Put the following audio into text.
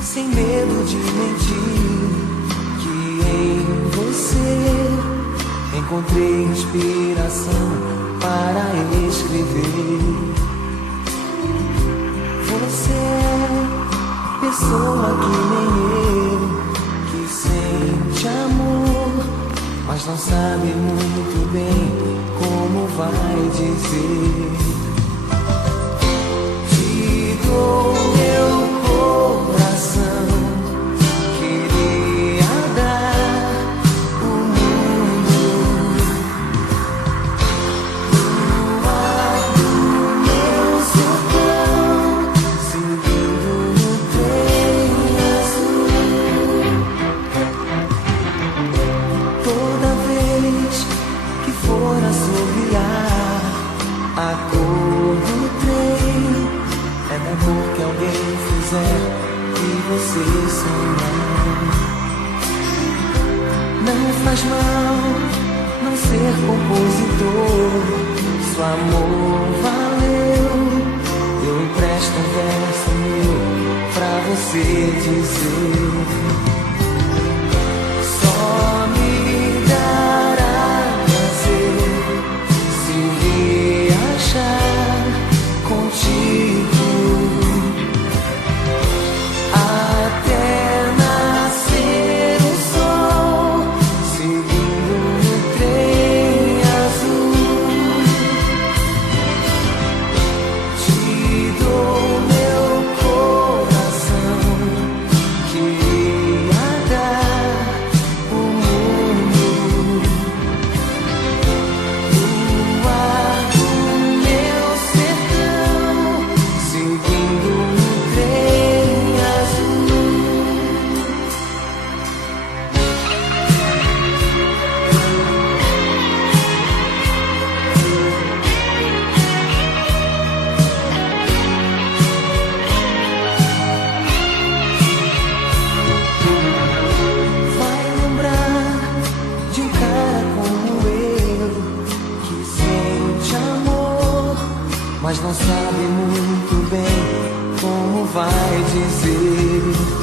sem medo de mentir, que em você encontrei inspiração para escrever. Você é pessoa que nem eu, que sente amor, mas não sabe muito bem como vai dizer. Te dou meu coração, queria dar o mundo. Lua do meu sertão, seguindo no trem azul. Toda vez que for assobiar a cor do trem, é da cor que alguém fizer e você sonhar. Não faz mal não ser compositor, se o amor valeu, eu empresto um verso meu pra você dizer. Só me dará prazer se viajar contigo até nascer o sol, seguindo no trem azul. Te dou meu coração, queria dar o mundo. Lua do meu sertão, seguindo no trem azul. Vai lembrar de um cara como eu, que sente amor, mas não sabe muito bem como vai dizer.